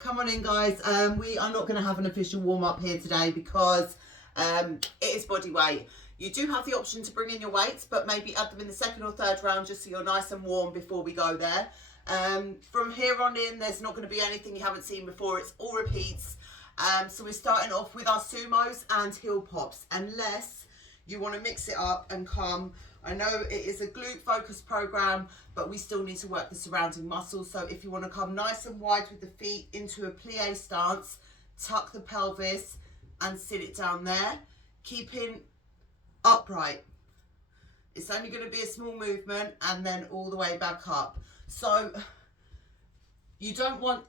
Come on in, guys. We are not going to have an official warm-up here today because it is body weight. You do have the option to bring in your weights, but maybe add them in the second or third round just so you're nice and warm before we go there. From here on in, there's not going to be anything you haven't seen before. It's all repeats. So we're starting off with our sumos and heel pops, unless you want to mix it up and come. I know it is a glute focused program, but we still need to work the surrounding muscles. So if you want to come nice and wide with the feet into a plie stance, tuck the pelvis and sit it down there, keeping upright. It's only going to be a small movement and then all the way back up. So you don't want,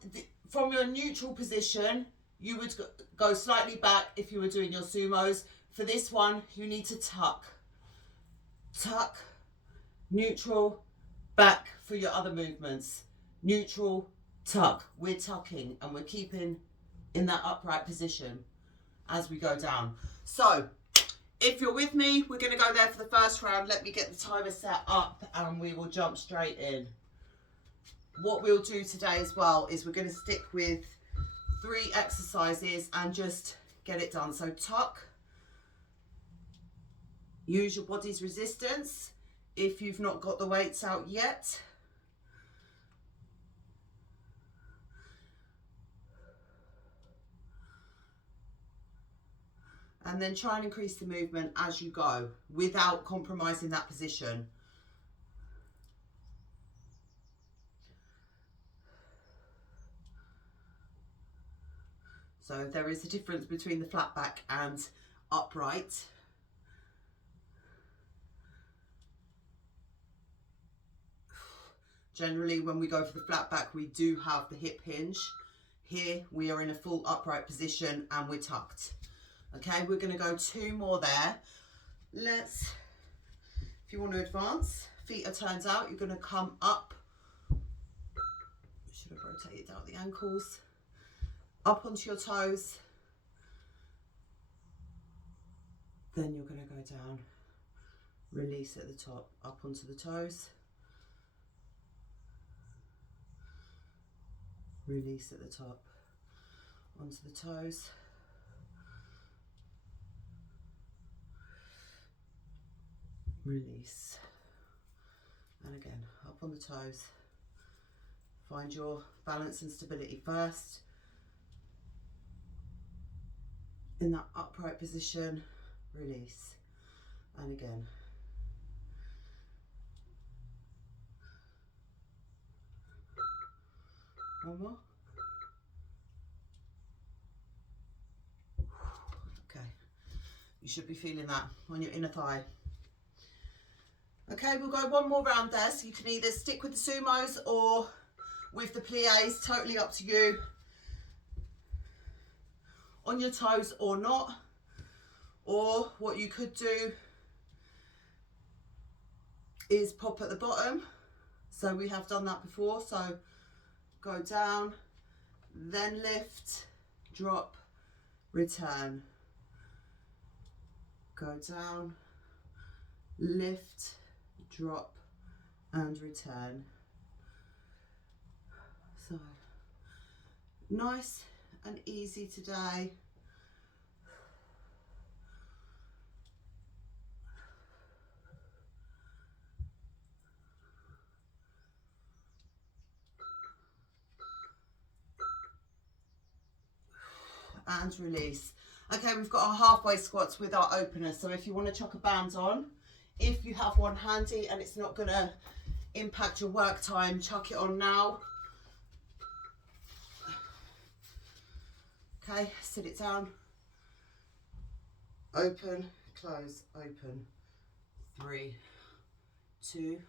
from your neutral position, you would go slightly back if you were doing your sumos. For this one, you need to tuck, neutral, back for your other movements. Neutral, tuck. We're tucking and we're keeping in that upright position as we go down. So if you're with me, we're going to go there for the first round. Let me get the timer set up and we will jump straight in. What we'll do today as well is we're going to stick with 3 exercises and just get it done. So tuck, use your body's resistance if you've not got the weights out yet. And then try and increase the movement as you go without compromising that position. So there is a difference between the flat back and upright. Generally, when we go for the flat back, we do have the hip hinge. Here, we are in a full upright position and we're tucked. Okay, we're going to go 2 more there. If you want to advance, feet are turned out. You're going to come up. Should have rotated out the ankles. Up onto your toes. Then you're going to go down. Release at the top, up onto the toes. Release at the top, onto the toes. Release. And again, up on the toes. Find your balance and stability first. In that upright position, release. And again. One more. Okay. You should be feeling that on your inner thigh. Okay, we'll go 1 more round there. So you can either stick with the sumos or with the plies, totally up to you. On your toes or not. Or what you could do is pop at the bottom. So we have done that before. So go down, then lift, drop, return. Go down, lift, drop, and return. So nice and easy today. And release. Okay, we've got our halfway squats with our opener. So if you want to chuck a band on, if you have one handy and it's not going to impact your work time, chuck it on now. Okay, sit it down. Open, close, open. 3, 2,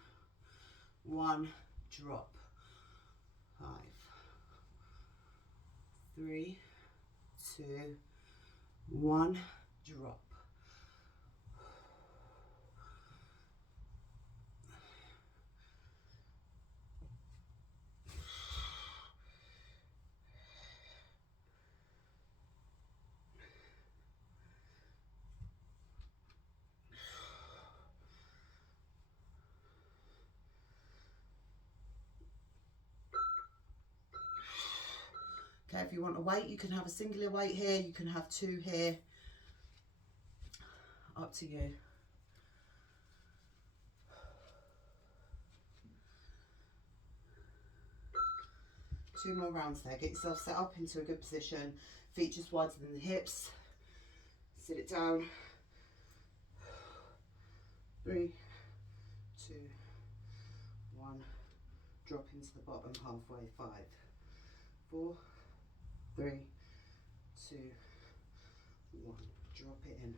1, drop. 5, 3, 2, 1, drop. Okay, Whatever you want to weight, you can have a singular weight here, you can have 2 here, up to you. Two more rounds there. Get yourself set up into a good position, feet just wider than the hips. Sit it down. 3, 2, 1. Drop into the bottom halfway. 5, 4, 3, 2, 1. Drop it in.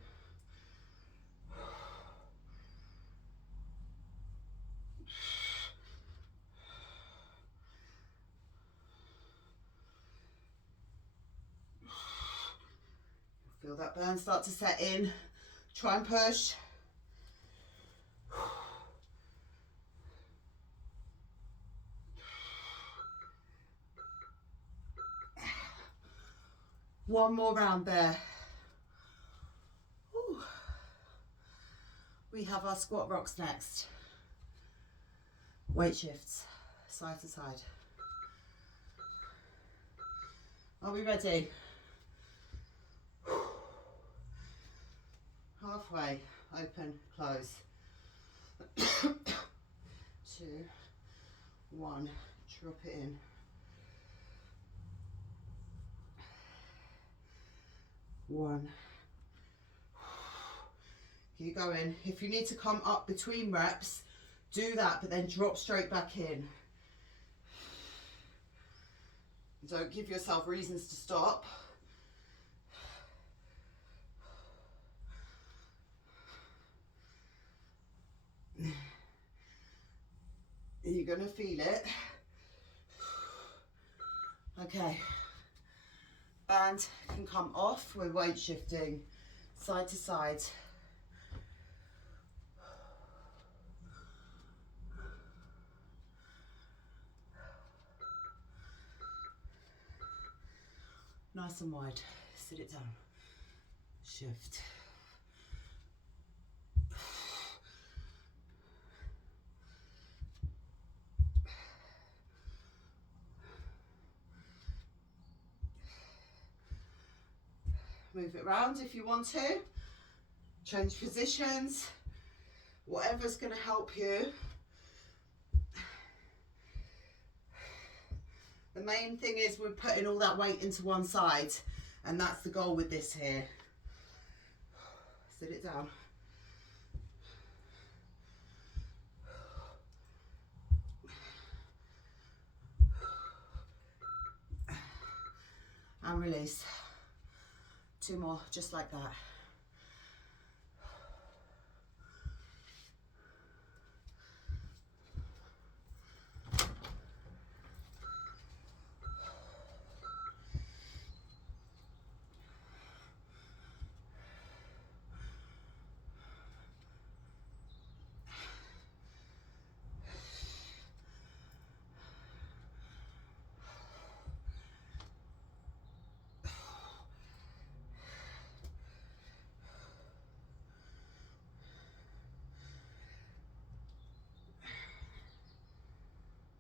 Feel that burn start to set in. Try and push. One more round there. Ooh. We have our squat rocks next. Weight shifts, side to side. Are we ready? Halfway, open, close. 2, 1, drop it in. 1. Keep going. If you need to come up between reps, do that, but then drop straight back in. Don't give yourself reasons to stop. You're gonna feel it. Okay. Band can come off. We're weight shifting side to side. Nice and wide. Sit it down. Shift. Move it around if you want to. Change positions. Whatever's going to help you. The main thing is we're putting all that weight into one side, and that's the goal with this here. Sit it down. And release. 2 more, just like that.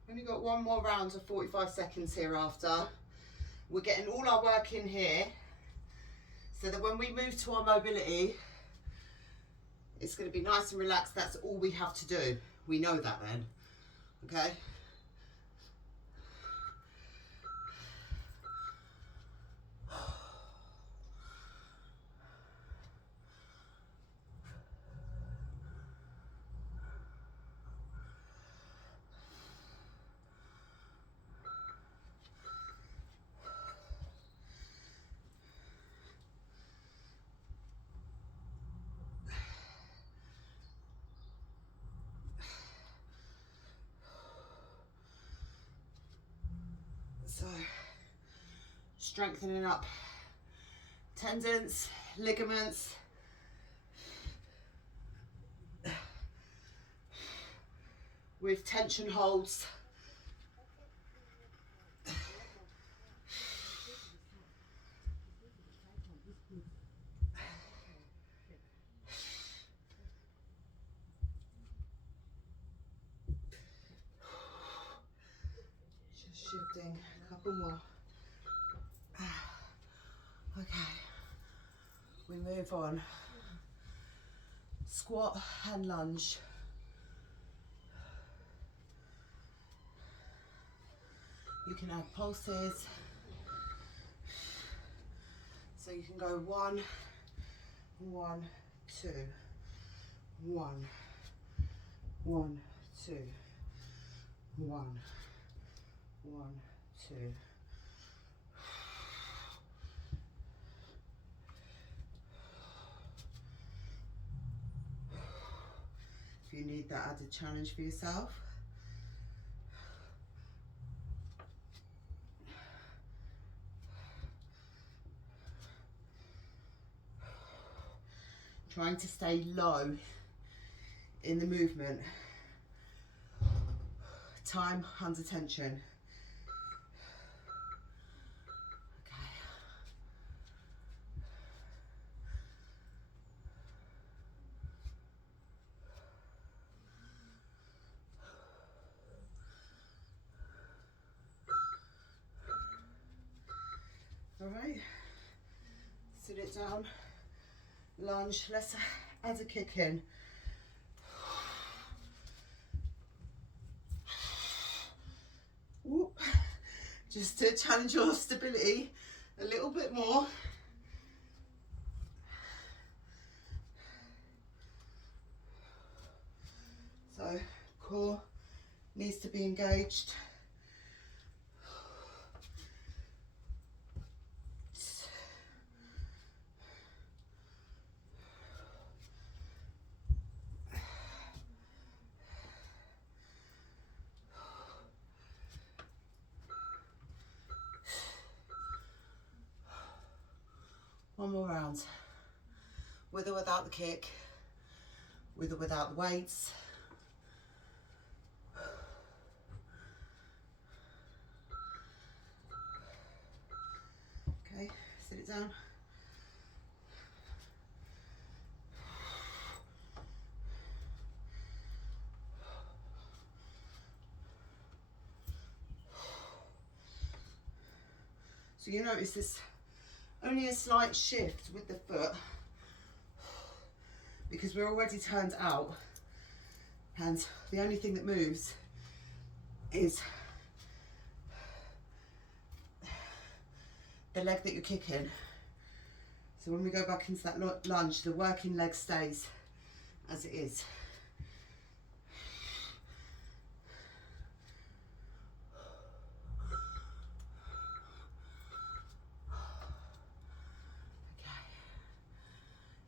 Only got one more round of 45 seconds here after. We're getting all our work in here so that when we move to our mobility, it's going to be nice and relaxed. That's all we have to do. We know that then, okay? So, strengthening up tendons, ligaments. With tension holds. Just shifting, a couple more. Okay, we move on. Squat and lunge. You can add pulses. So you can go 1, 1, 2, 1, 1, 2, 1, 1, 2. If you need that added challenge for yourself. Trying to stay low in the movement. Time under tension. Okay. All right. Sit it down. Lunge. Let's add a kick in. Whoop. Just to challenge your stability a little bit more. So core needs to be engaged. One more round. With or without the kick, with or without the weights. Okay, sit it down. So you notice this only a slight shift with the foot because we're already turned out and the only thing that moves is the leg that you're kicking. So when we go back into that lunge, the working leg stays as it is.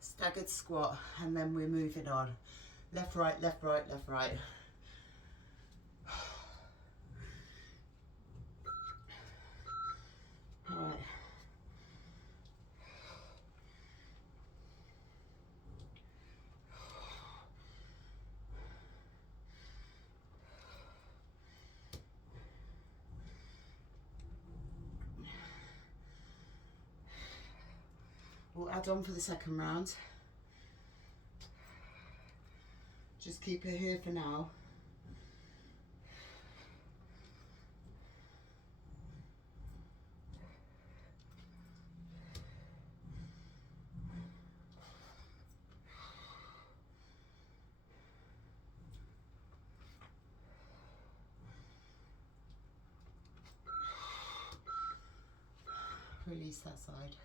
Staggered squat, and then we're moving on. Left, right, left, right, left, right. All right. We'll add on for the second round. Just keep it here for now. Release that side.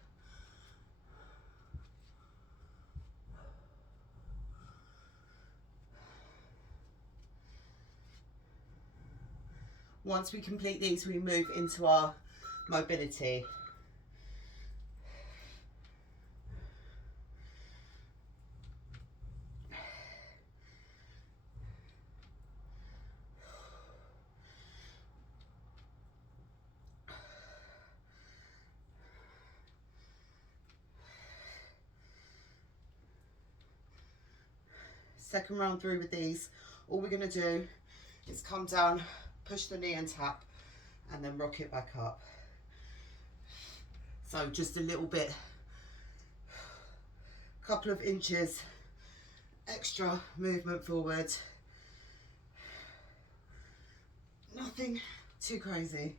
Once we complete these, we move into our mobility. Second round through with these, all we're going to do is come down, push the knee and tap, and then rock it back up. So just a little bit, couple of inches extra movement forward. Nothing too crazy.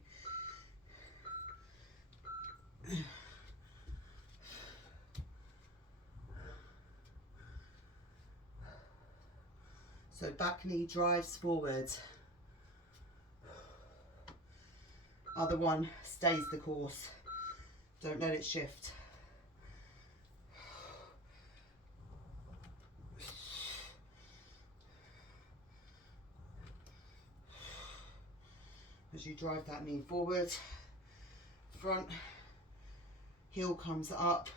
So back knee drives forward. Other one stays the course. Don't let it shift. As you drive that knee forward, front, heel comes up.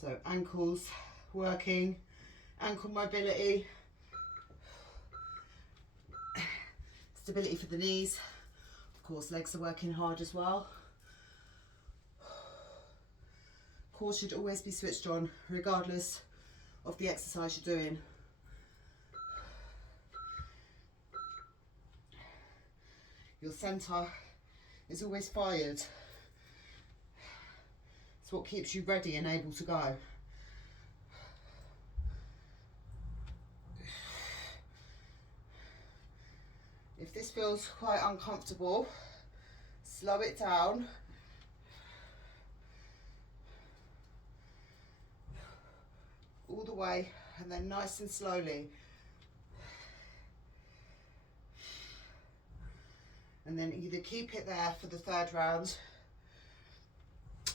So ankles working, ankle mobility, stability for the knees. Of course, legs are working hard as well. Core should always be switched on, regardless of the exercise you're doing. Your centre is always fired. It's what keeps you ready and able to go. If this feels quite uncomfortable, slow it down. All the way, and then nice and slowly. And then either keep it there for the third round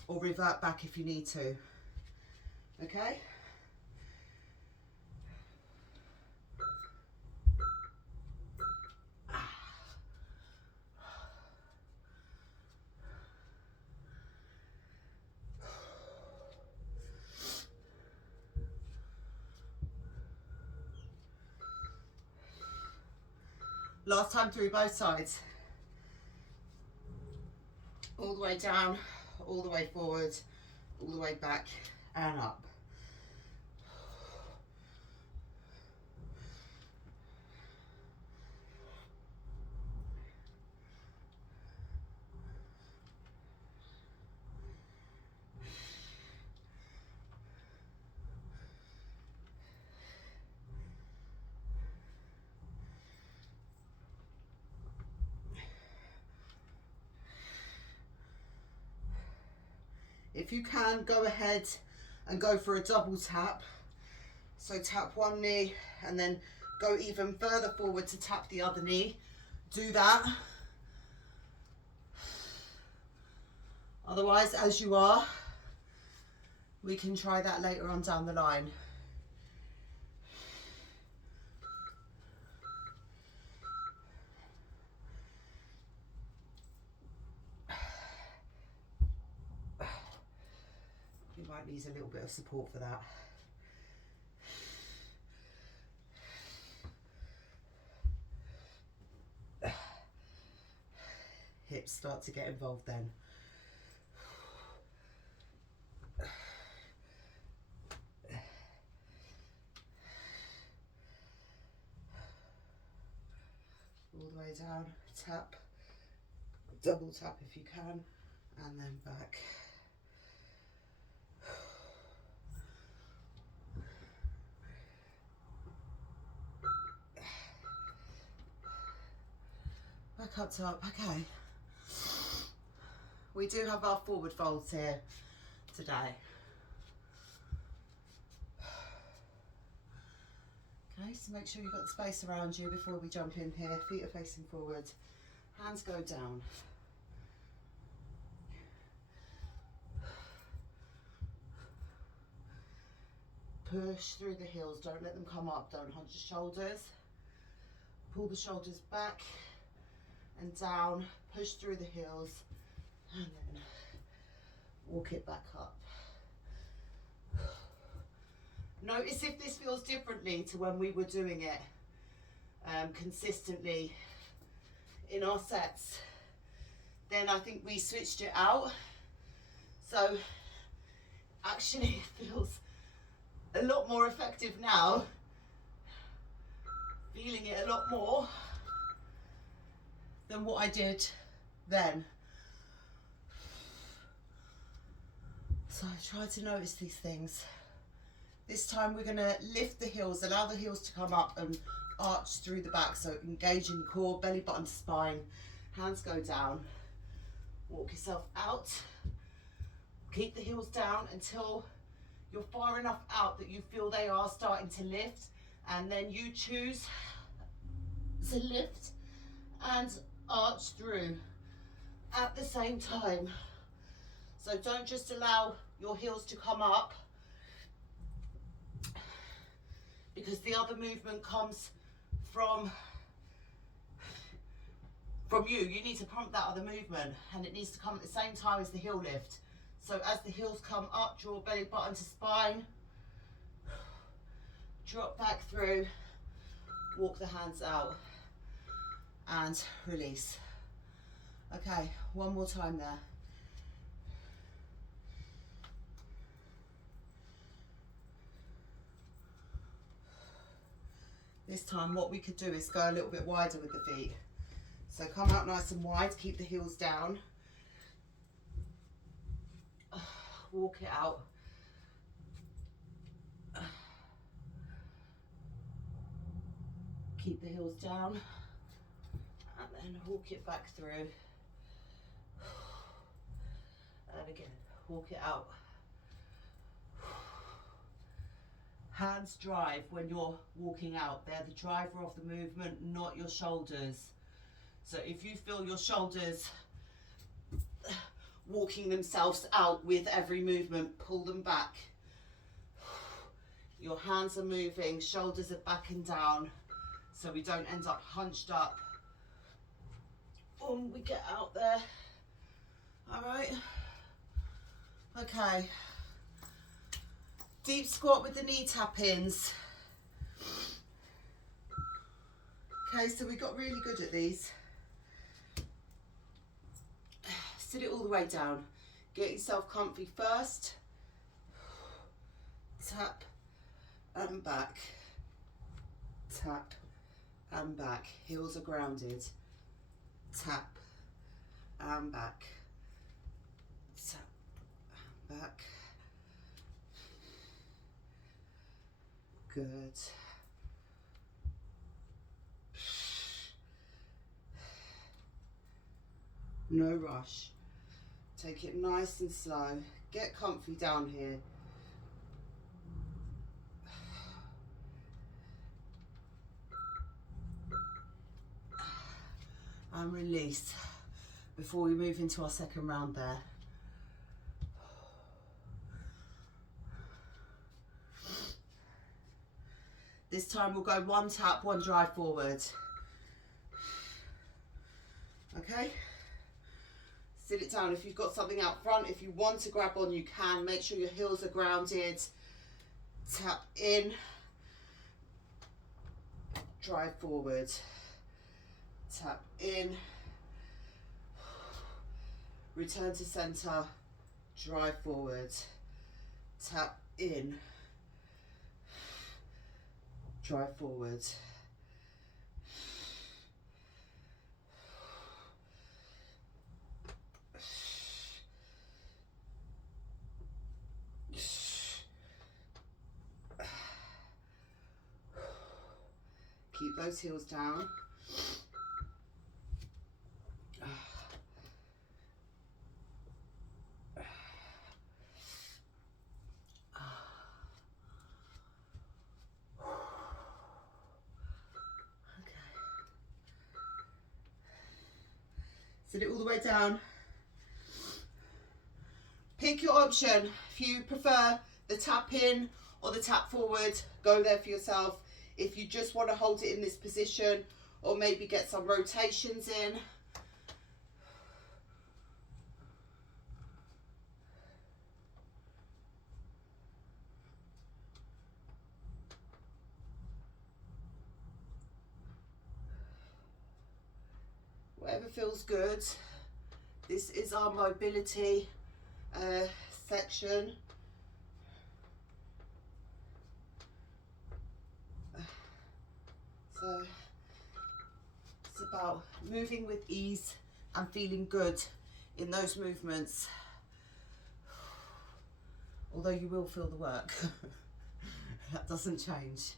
or revert back if you need to. Okay? Last time through both sides. All the way down, all the way forward, all the way back and up. If you can, go ahead and go for a double tap. So tap one knee and then go even further forward to tap the other knee. Do that. Otherwise, as you are, we can try that later on down the line. You might need a little bit of support for that. Hips start to get involved then. All the way down, tap, double tap if you can, and then back. Back up top, okay. We do have our forward folds here today. Okay, so make sure you've got the space around you before we jump in here. Feet are facing forward, hands go down. Push through the heels, don't let them come up, don't hunch your shoulders. Pull the shoulders back and down, push through the heels, and then walk it back up. Notice if this feels differently to when we were doing it consistently in our sets. Then I think we switched it out. So actually it feels a lot more effective now. Feeling it a lot more than what I did then. So So try to notice these things. This time we're going to lift the heels, allow the heels to come up and arch through the back. So engage in core, belly button to spine, hands go down. Walk yourself out. Keep the heels down until you're far enough out that you feel they are starting to lift, and then you choose to lift and arch through at the same time. So don't just allow your heels to come up, because the other movement comes from you. You need to prompt that other movement, and it needs to come at the same time as the heel lift. So as the heels come up, draw belly button to spine, drop back through, walk the hands out and release. Okay, one more time there. This time what we could do is go a little bit wider with the feet. So come out nice and wide, keep the heels down. Walk it out. Keep the heels down and then walk it back through. And again, walk it out. Hands drive when you're walking out. They're the driver of the movement, not your shoulders. So if you feel your shoulders walking themselves out with every movement, pull them back. Your hands are moving, shoulders are backing down, so we don't end up hunched up when we get out there. All right. Okay. Deep squat with the knee tap-ins. Okay, so we got really good at these. Sit it all the way down. Get yourself comfy first. Tap and back. Tap and back. Heels are grounded. Tap and back. Tap and back. Good. No rush. Take it nice and slow. Get comfy down here. And release before we move into our second round there. This time we'll go one tap, one drive forward. Okay? Sit it down. If you've got something out front, if you want to grab on, you can. Make sure your heels are grounded. Tap in. Drive forward. Tap in. Return to center. Drive forward. Tap in. Drive forward. Keep those heels down. Sit it all the way down. Pick your option. If you prefer the tap in or the tap forward, go there for yourself. If you just want to hold it in this position or maybe get some rotations in. Whatever feels good. This is our mobility section. So it's about moving with ease and feeling good in those movements. although you will feel the work. That doesn't change.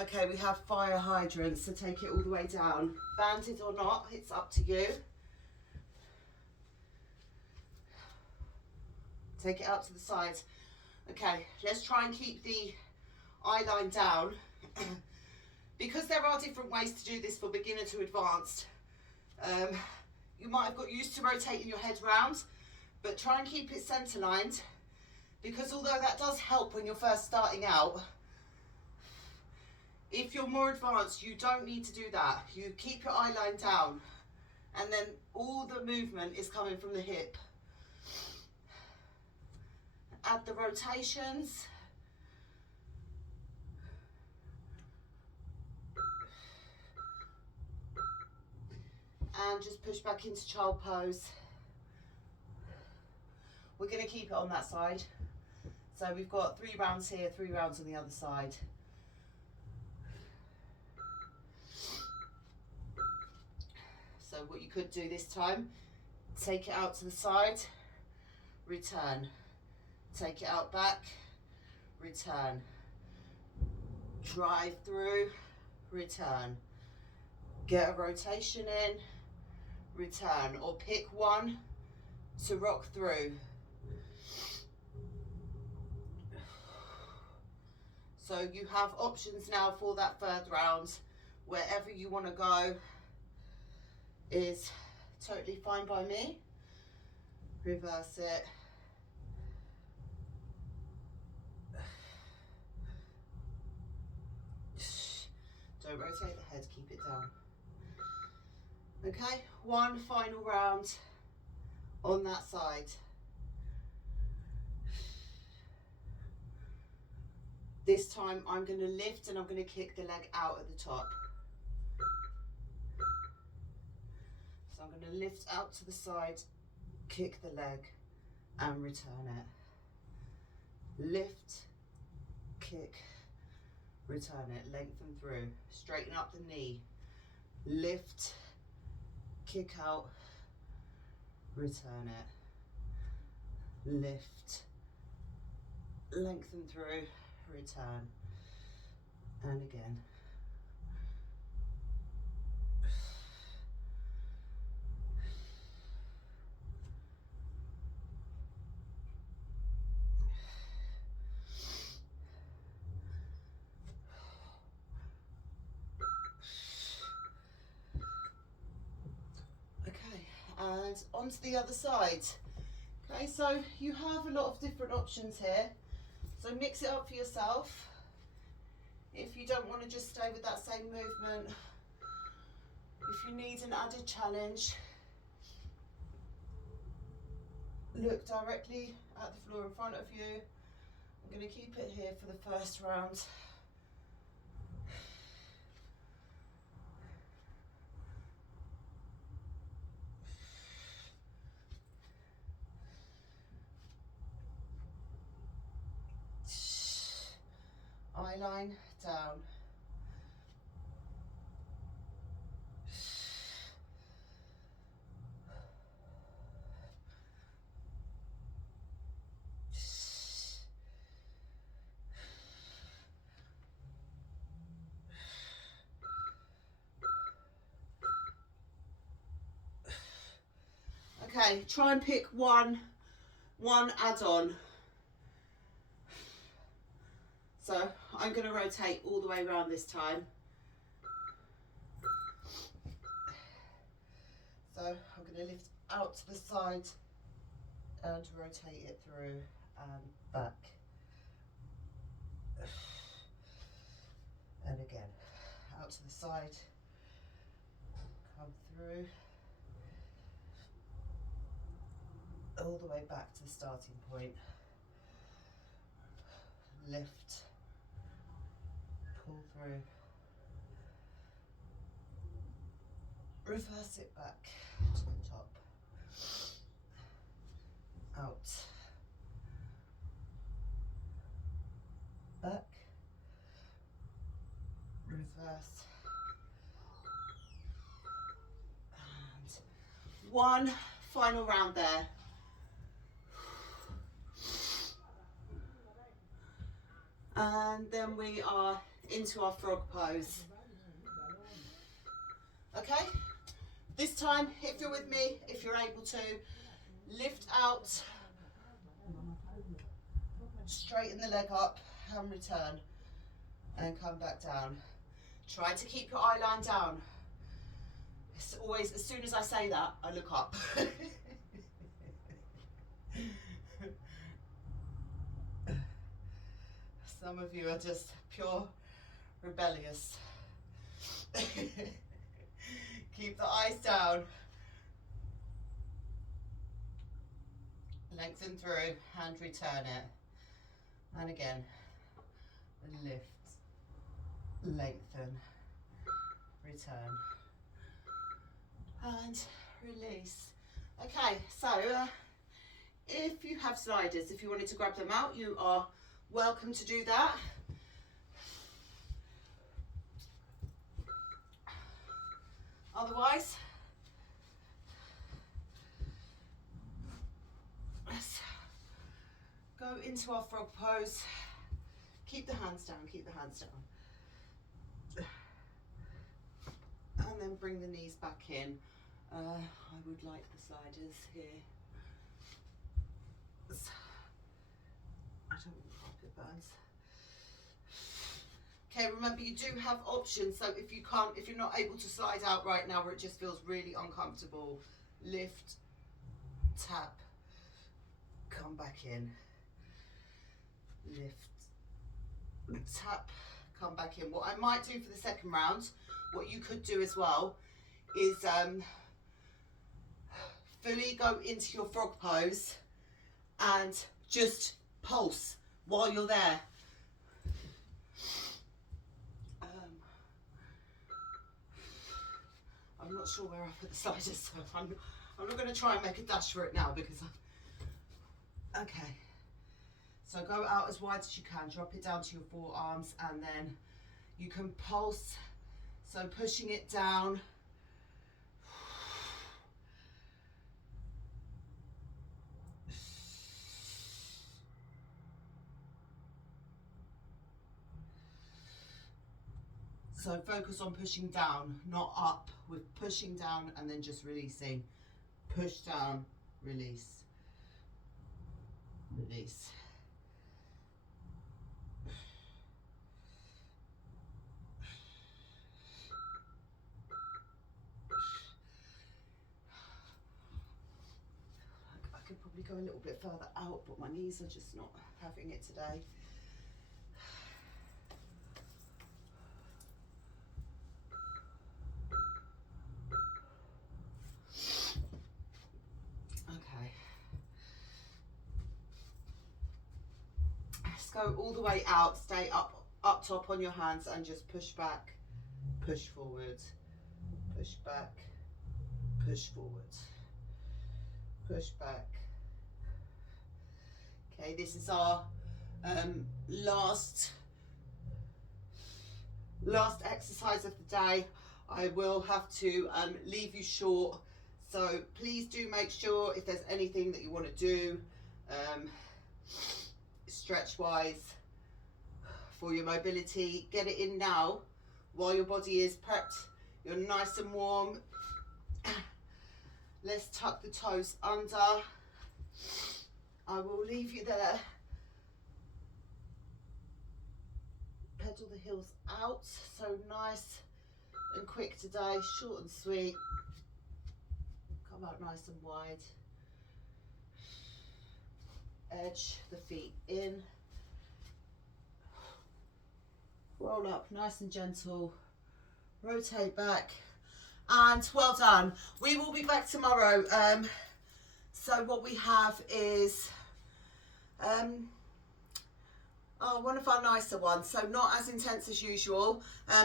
Okay, we have fire hydrants, so take it all the way down. Banded or not, it's up to you. Take it out to the side. Okay, let's try and keep the eye line down. Because there are different ways to do this for beginner to advanced. You might have got used to rotating your head round, but try and keep it center lined, because although that does help when you're first starting out, if you're more advanced, you don't need to do that. You keep your eye line down, and then all the movement is coming from the hip. Add the rotations. And just push back into child pose. We're going to keep it on that side. So we've got 3 rounds here, 3 rounds on the other side. So what you could do this time, take it out to the side, return. Take it out back, return. Drive through, return. Get a rotation in, return, or pick one to rock through. So you have options now for that third round. Wherever you want to go is totally fine by me. Reverse it. Don't rotate the head, keep it down. Okay, one final round on that side. This time I'm going to lift and I'm going to kick the leg out at the top. So I'm going to lift out to the side, kick the leg and return it. Lift, kick, return it, lengthen through, straighten up the knee, lift, kick out, return it, lift, lengthen through, return, and again. And onto the other side. Okay, so you have a lot of different options here. So mix it up for yourself. If you don't want to just stay with that same movement, if you need an added challenge, look directly at the floor in front of you. I'm going to keep it here for the first round. Eye line down. Okay, try and pick one add-on. So I'm going to rotate all the way around this time. So I'm going to lift out to the side and rotate it through and back. And again, out to the side, come through, all the way back to the starting point. Lift, pull through, reverse it back to the top, out, back, reverse, and one final round there. And then we are into our frog pose. Okay, this time, if you're with me, if you're able to, lift out, straighten the leg up and return, and come back down. Try to keep your eye line down. It's always, as soon as I say that, I look up. Some of you are just pure rebellious. Keep the eyes down. Lengthen through and return it. And again, lift, lengthen, return, and release. Okay, so if you have sliders, if you wanted to grab them out, you are welcome to do that. Otherwise, let's go into our frog pose. Keep the hands down, keep the hands down. And then bring the knees back in. I would like the sliders here. I don't want the carpet burns. Okay, remember you do have options, so if you're not able to slide out right now where it just feels really uncomfortable, lift, tap, come back in, lift, tap, come back in. What I might do for the second round, what you could do as well, is fully go into your frog pose and just pulse while you're there. I'm not sure where I put the sliders, so I'm not going to try and make a dash for it now because okay. So go out as wide as you can, drop it down to your forearms, and then you can pulse, so pushing it down. So focus on pushing down, not up, with pushing down and then just releasing. Push down, release, release. I could probably go a little bit further out, but my knees are just not having it today. Go all the way out, stay up top on your hands and just push back, push forward, push back, push forward, push back. Okay, this is our last exercise of the day. I will have to leave you short, so please do make sure if there's anything that you want to do stretch wise for your mobility, get it in now while your body is prepped, you're nice and warm. Let's tuck the toes under. I will leave you there. Pedal the heels out, so nice and quick today, short and sweet. Come out nice and wide. Edge the feet in, roll up nice and gentle, rotate back, and well done. We will be back tomorrow. So what we have is one of our nicer ones, so not as intense as usual.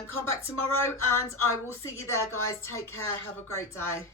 Come back tomorrow and I will see you there, guys. Take care, have a great day.